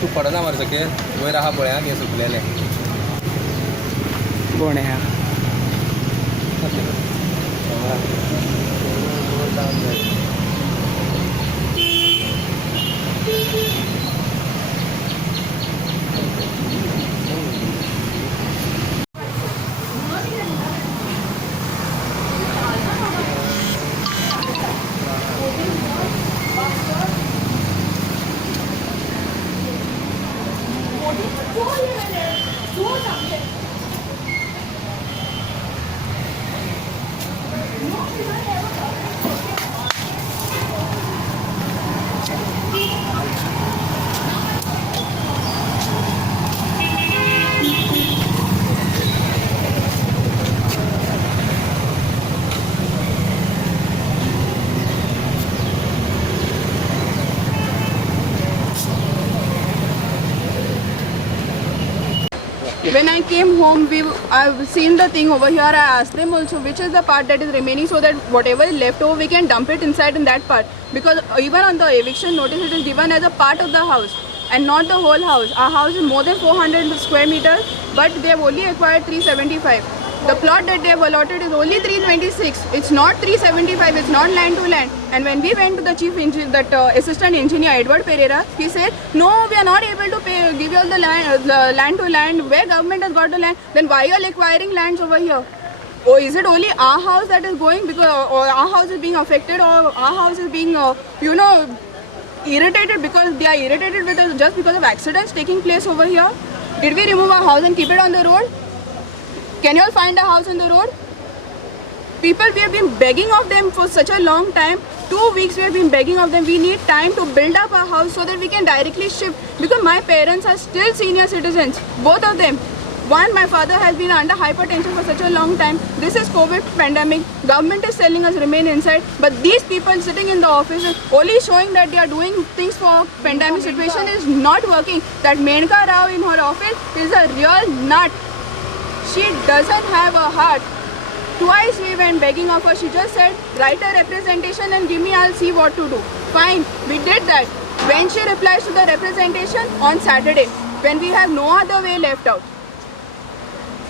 तू पडना मर सके वयर आहा पळय हे सुकलेले कोण आहे हा? When I came home, I've seen the thing over here. I asked them also which is the part that is remaining, so that whatever is left over we can dump it inside in that part. Because even on the eviction notice, it is given as a part of the house and not the whole house. Our house is more than 400 square meters, but they have only acquired 375. The plot that they have allotted is only 326. It's not 375. It's not land to land. And when we went to the chief engineer, assistant engineer Edward Pereira, he said, "No, we are not able to give you all the land to land. Where government has got the land, then why are you acquiring lands over here? Or is it only our house that is going because or our house is being affected, or our house is being, irritated because they are irritated with us just because of accidents taking place over here? Did we remove our house and keep it on the road? Can you all find a house on the road? People, we have been begging of them for such a long time. 2 weeks we have been begging of them. We need time to build up our house so that we can directly shift. Because my parents are still senior citizens, both of them. One, my father has been under hypertension for such a long time. This is COVID pandemic. Government is telling us remain inside. But these people sitting in the office only showing that they are doing things for pandemic situation is not working. That Menka Rao in her office is a real nut. She doesn't have a heart. Twice we went begging of her. She just said, write a representation and give me, I'll see what to do. Fine, we did that. When she replies to the representation on Saturday, when we have no other way left out,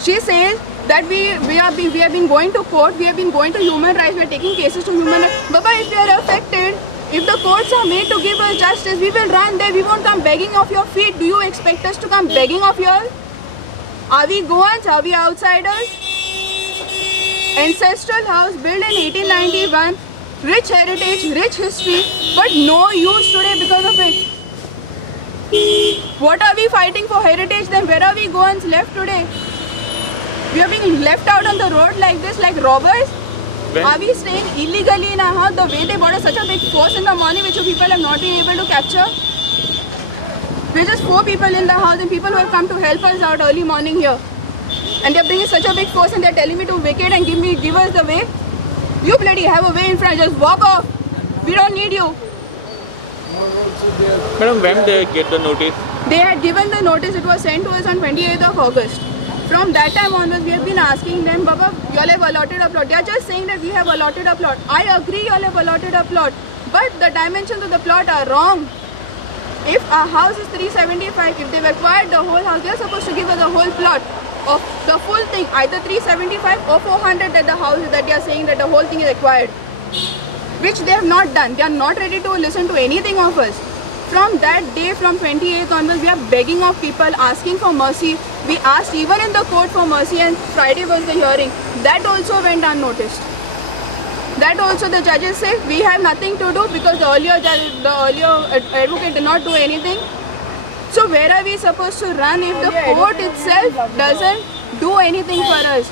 she says that we have been going to court, we have been going to human rights, we are taking cases to human rights. Baba, if we are affected, if the courts are made to give us justice, we will run there. We won't come begging of your feet. Do you expect us to come begging of yours? Are we Goans? Are we outsiders? Ancestral house built in 1891, rich heritage, rich history, but no use today because of it. What are we fighting for heritage then? Where are we Goans left today? We are being left out on the road like this, like robbers. Are we staying illegally in our house? The way they brought us such a big force in the morning, which you people have not been able to capture. We're just 4 people in the house and people who have come to help us out early morning here. And they're bringing such a big force and they're telling me to vacate and give us the way. You bloody have a way in front, just walk off. We don't need you. Madam, when they get the notice? They had given the notice, it was sent to us on 28th of August. From that time onwards, we have been asking them, Baba, you all have allotted a plot. They are just saying that we have allotted a plot. I agree you all have allotted a plot. But the dimensions of the plot are wrong. If our house is 375, if they've acquired the whole house, they're supposed to give us the whole plot of the full thing, either 375 or 400 that the house that they are saying that the whole thing is acquired, which they have not done. They are not ready to listen to anything of us. From that day, from 28th onwards, we are begging of people, asking for mercy. We asked even in the court for mercy, and Friday was the hearing. That also went unnoticed. That also the judges say we have nothing to do because the earlier advocate did not do anything. So where are we supposed to run if the court itself doesn't do anything for us?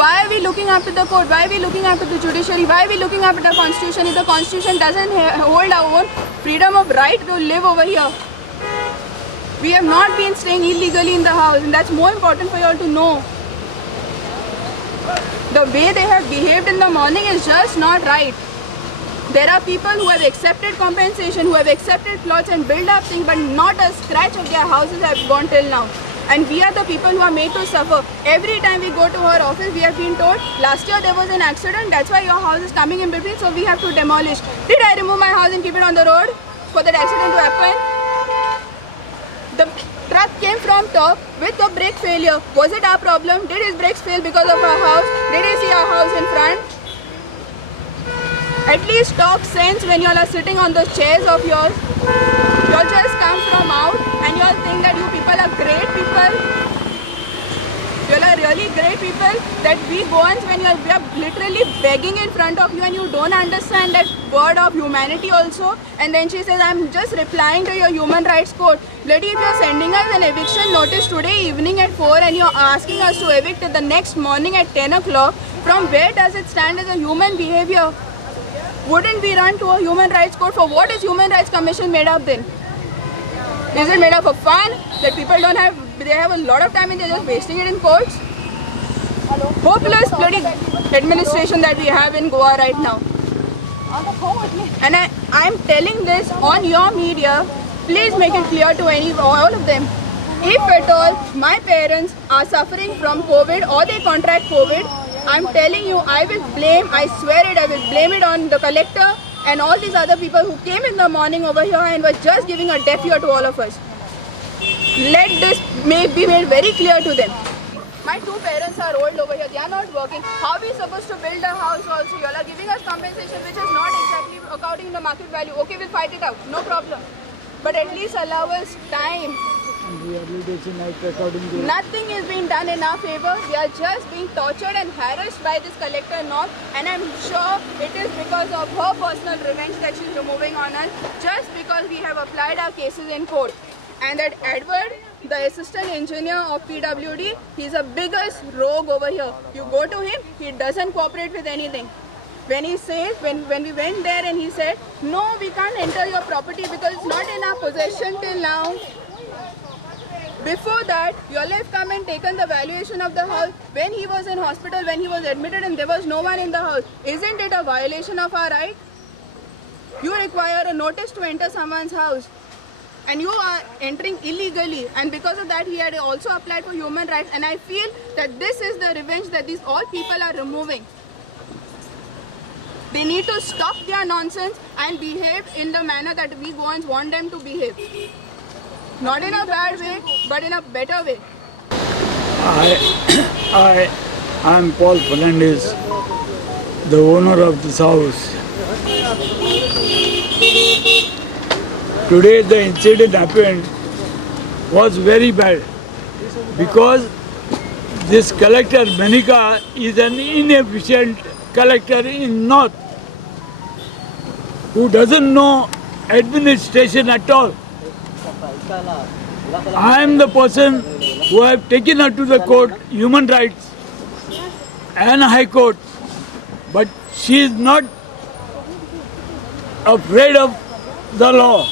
Why are we looking up to the court? Why are we looking up to the judiciary? Why are we looking up to the constitution if the constitution doesn't hold our own freedom of right to live over here? We have not been staying illegally in the house, and that's more important for you all to know. The way they have behaved in the morning is just not right. There are people who have accepted compensation, who have accepted plots and built up things, but not a scratch of their houses have gone till now. And we are the people who are made to suffer. Every time we go to our office, we have been told, last year there was an accident, that's why your house is coming in between, so we have to demolish. Did I remove my house and keep it on the road for that accident to happen? The truck came from top with a brake failure. Was it our problem? Did his brakes fail because of our house? Did he see our house in front? At least talk sense when you all are sitting on those chairs of yours. You all just come from out and you all think that you people are great people. You all are really great people. That we Goans, when we are literally begging in front of you and you don't understand that word of humanity also. And then she says, I'm just replying to your human rights code. Bloody, if you're sending us an eviction notice today evening at 4 and you're asking us to evict the next morning at 10 o'clock, from where does it stand as a human behavior? Wouldn't we run to a human rights court? For what is Human Rights Commission made up then? Is it made up for fun? That people don't have, they have a lot of time and they're just wasting it in courts? Hopeless bloody administration that we have in Goa right now. And I'm telling this on your media, please make it clear to all of them. If at all my parents are suffering from COVID or they contract COVID, I'm telling you, I swear it, I will blame it on the collector and all these other people who came in the morning over here and were just giving a deaf ear to all of us. Let this be made very clear to them. My two parents are old over here, they are not working. How are we supposed to build a house also? You all are giving us compensation which is not exactly according to the market value. Okay, we'll fight it out, no problem. But at least allow us time. Nothing is being done in our favor. We are just being tortured and harassed by this collector North, and I'm sure it is because of her personal revenge that she's removing on us, just because we have applied our cases in court. And that Edward, the assistant engineer of PWD, he's the biggest rogue over here. You go to him, he doesn't cooperate with anything. When he says, when we went there and he said, no, we can't enter your property because it's not in our possession till now. Before that, you all have come and taken the valuation of the house when he was in hospital, when he was admitted and there was no one in the house. Isn't it a violation of our right? You require a notice to enter someone's house and you are entering illegally, and because of that he had also applied for human rights, and I feel that this is the revenge that these all people are removing. They need to stop their nonsense and behave in the manner that we Goans want them to behave. Not in a bad way, but in a better way. I am Paul Fernandez, the owner of this house. Today the incident happened was very bad because this collector Manika is an inefficient collector in North who doesn't know administration at all. I am the person who have taken her to the court, human rights and high court, but she is not afraid of the law.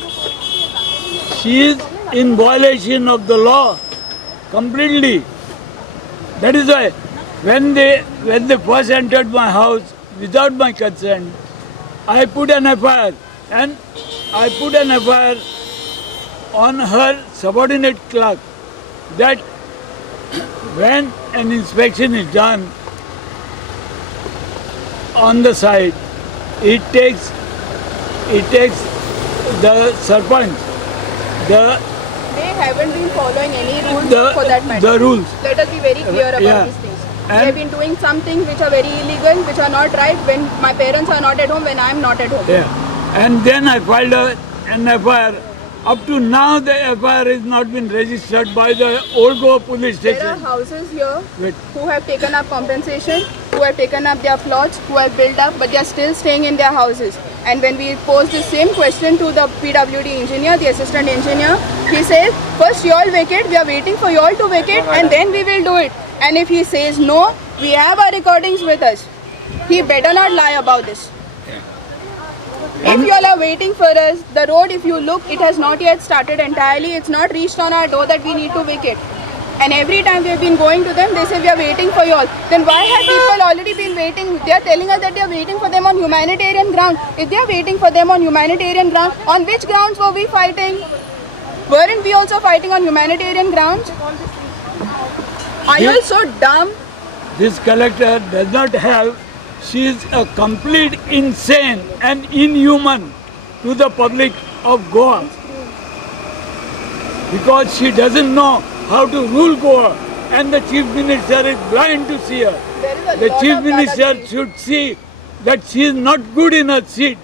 She is in violation of the law completely. That is why when they first entered my house without my consent, I put an FIR, and I put an FIR on her subordinate clerk that when an inspection is done on the site, it takes the sarpanch, They haven't been following any rules for that matter. The rules. Let us be very clear about these things. They have been doing some things which are very illegal, which are not right when my parents are not at home, when I am not at home. Yeah. And then I filed an FIR. Up to now the FIR has not been registered by the Old Goa police station. There are houses here who have taken up compensation, who have taken up their plots, who have built up, but they are still staying in their houses. And when we pose the same question to the PWD engineer, the assistant engineer, he says, first you all vacate, we are waiting for you all to vacate and then we will do it. And if he says no, we have our recordings with us. He better not lie about this. If you all are waiting for us, the road, if you look, it has not yet started entirely. It's not reached on our door that we need to vacate. And every time we have been going to them, they say we are waiting for you all. Then why have people already been waiting? They are telling us that they are waiting for them on humanitarian ground. If they are waiting for them on humanitarian ground, on which grounds were we fighting? Weren't we also fighting on humanitarian grounds? Are you all so dumb? This collector does not have, she is a complete insane and inhuman to the public of Goa. Because she doesn't know how to rule Goa and the chief minister is blind to see her. There is a The lot chief of minister dadagiri. should see that she is not good in her seat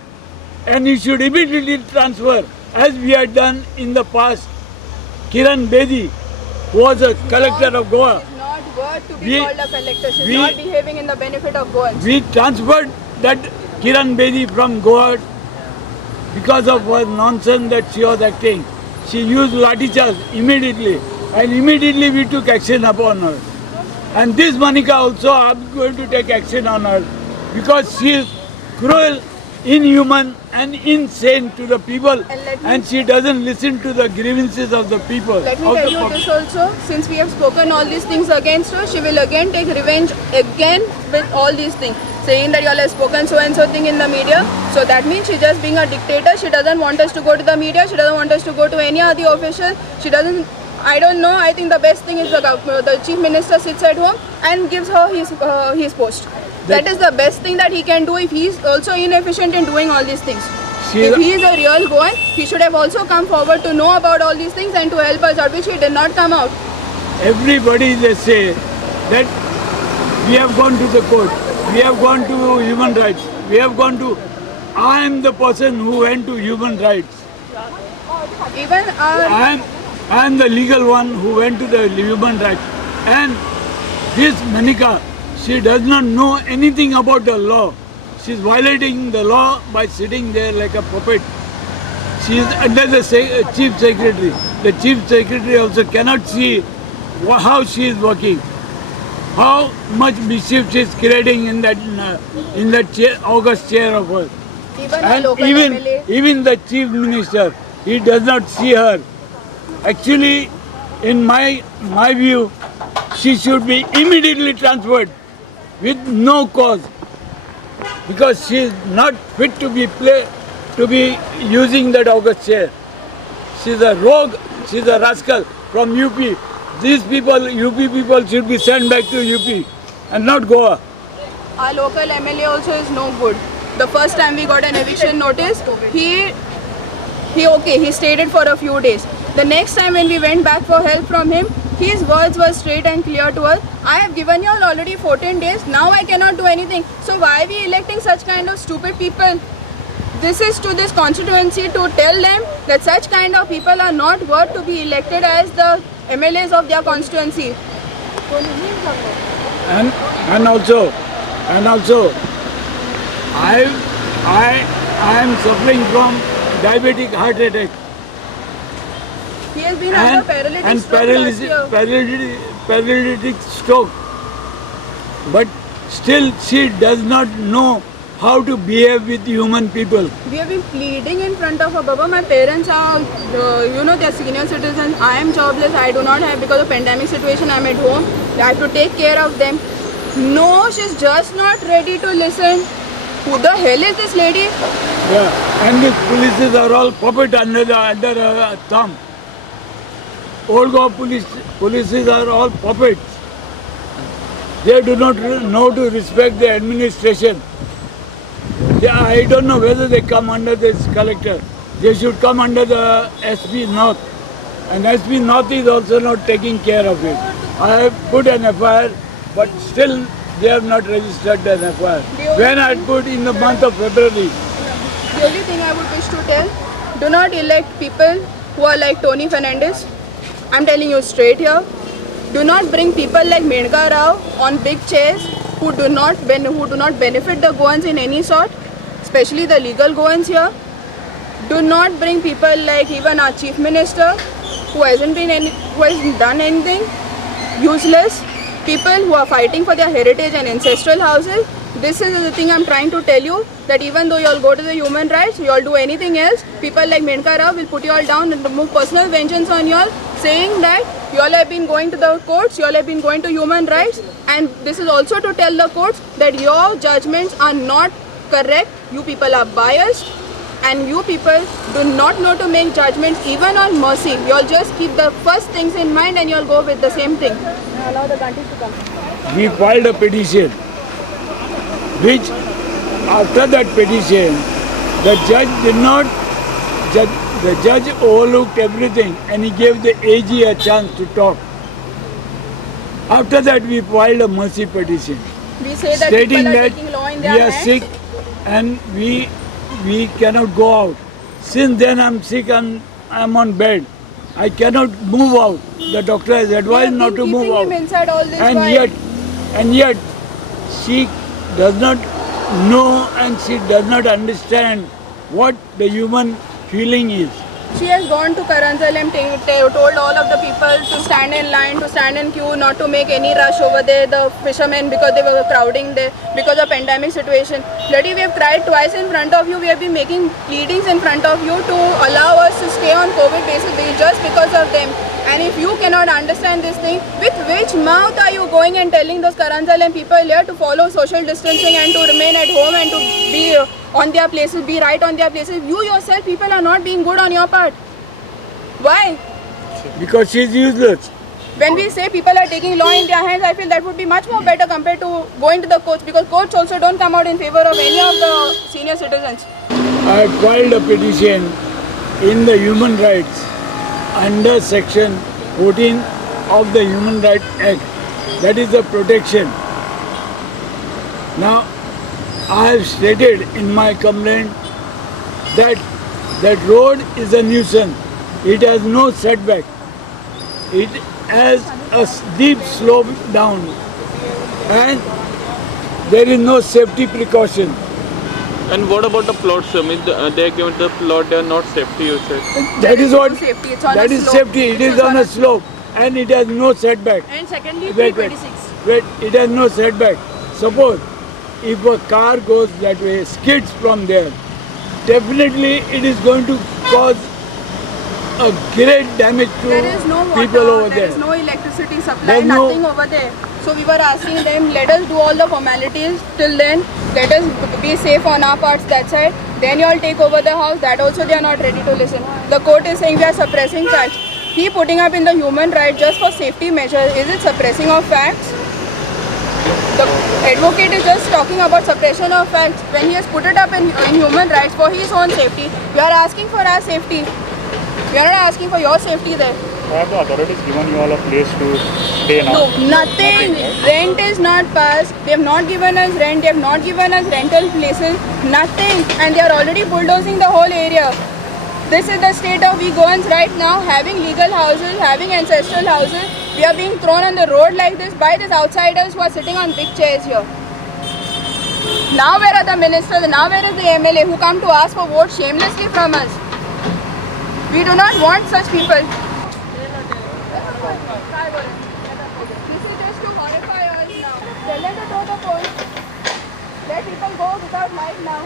and he should immediately transfer, as we had done in the past. Kiran Bedi, who was a collector of Goa, She's not worth to be We- called a collector. She's we- not behaving in the benefit of Goans. we transferred that Kiran Bedi from Goa because of her nonsense that she was acting. She used lathi charge immediately and immediately we took action upon her. And this Monica also, I'm going to take action on her because she is cruel, inhuman and insane to the people let me- and she doesn't listen to the grievances of the people. Let me of tell the you public. this also, since we have spoken all these things against her, she will again take revenge again with all these things. Saying that you all have spoken so and so thing in the media. So that means she's just being a dictator. She doesn't want us to go to the media. She doesn't want us to go to any other official. She doesn't, I don't know, I think the best thing is the chief minister sits at home and gives her his post. That is the best thing that he can do if he is also inefficient in doing all these things. She If is- he is a real Goan, he should have also come forward to know about all these things and to help us out, which he did not come out. Everybody they say that we have gone to the court, we have gone to human rights, we have gone to, I am the person who went to human rights. Even our I am the legal one who went to the human rights. And this Manika, she does not know anything about the law. She is violating the law by sitting there like a puppet. She is under the chief secretary. The chief secretary also cannot see how she is working, how much mischief she is creating in that chair, august chair of hers. even our And local even, MLA. even the chief minister, he does not see her. Actually, in my view, she should be immediately transferred with no cause because she is not fit to be using that august chair. She is a rogue, she is a rascal from UP. These people, UP people should be sent back to UP and not Goa. Our local MLA also is no good. The first time we got an eviction notice, he stayed it for a few days. The next time when we went back for help from him, his words were straight and clear to us. I have given you all already 14 days, now I cannot do anything. So why are we electing such kind of stupid people? This is to this constituency to tell them that such kind of people are not worth to be elected as the MLAs of their constituency. And also, I am suffering from diabetic heart attack He has been under and paralytic stroke last year. paralytic stroke. But still, she does not know how to behave with human people. We have been pleading in front of her. Baba, my parents are, they're senior citizens. I am jobless. I do not have, because of pandemic situation, I'm at home. I have to take care of them. No, she's just not ready to listen. Who the hell is this lady? Yeah, and these polices are all puppet under her thumb. Old Goa polices are all puppets. They do not know to respect the administration. I don't know whether they come under this collector. They should come under the SP North. And SP North is also not taking care of it. I have put an FIR, but still they have not registered an FIR. When I put in the month of February. The only thing I would wish to tell, do not elect people who are like Tony Fernandez. I'm telling you straight here. Do not bring people like Menka Rao on big chairs who do not benefit the Goans in any sort, especially the legal Goans here. Do not bring people like even our chief minister who hasn't done anything, useless. People who are fighting for their heritage and ancestral houses. This is the thing I'm trying to tell you, that even though you all go to the human rights, you all do anything else, people like Menka Rao will put you all down and remove personal vengeance on you all, saying that you all have been going to the courts, you all have been going to human rights, and this is also to tell the courts that your judgments are not correct, you people are biased, and you people do not know to make judgments even on mercy. You all just keep the first things in mind and you all go with the same thing. Allow the Gandhis to come. We filed a petition, which after that petition, the judge did not, the judge overlooked everything and he gave the AG a chance to talk. After that, we filed a mercy petition, We say that stating people are that taking law in we their are hands. sick and we cannot go out. Since then, I'm sick and I'm on bed. I cannot move out. The doctor has We advised have not been to move keeping him out. inside all this And while. yet she does not know and she does not understand what the human feeling is. She has gone to Karanjal and told all of the people to stand in line, to stand in queue, not to make any rush over there, the fishermen, because they were crowding there, because of pandemic situation. Bloody, we have cried twice in front of you, we have been making pleadings in front of you to allow us to stay on COVID basis just because of them. And if you cannot understand this thing, with which mouth are you going and telling those Karanjal and people here to follow social distancing and to remain at home and to be on their places, be right on their places? You yourself, people are not being good on your part. Why? Because she is useless. When we say people are taking law in their hands, I feel that would be much more better compared to going to the courts, because courts also don't come out in favor of any of the senior citizens. I filed a petition in the human rights under section 14 of the Human Rights Act. That is the protection. Now, I have stated in my complaint that that road is a nuisance. It has no setback. It has a steep slope down and there is no safety precaution. And what about the plots? I mean, they are given the plot, they are not safety, you said. That is what, No safety. It's on that a is slope. safety. It is on a slope and it has no setback. And secondly, Wait, 326. wait, it has no setback. Suppose if a car goes that way, skids from there, definitely it is going to cause a great damage to There is no water, people over there there. is no electricity supply, There's no- nothing over there. So we were asking them, let us do all the formalities till then, let us be safe on our parts that side, then you all take over the house. That also they are not ready to listen. The court is saying we are suppressing facts. He putting up in the human right just for safety measures. Is it suppressing of facts? The advocate is just talking about suppression of facts when he has put it up in human rights for his own safety. We are asking for our safety. We are not asking for your safety there. Have the authorities given you all a place to stay now? No, nothing. Rent is not passed. They have not given us rent. They have not given us rental places. Nothing. And they are already bulldozing the whole area. This is the state of Vigons right now, having legal houses, having ancestral houses. We are being thrown on the road like this by these outsiders who are sitting on big chairs here. Now where are the ministers? Now where is the MLA who come to ask for votes shamelessly from us? We do not want such people. This is just to horrify us now. Tell them to throw the polls. Let people go without life now.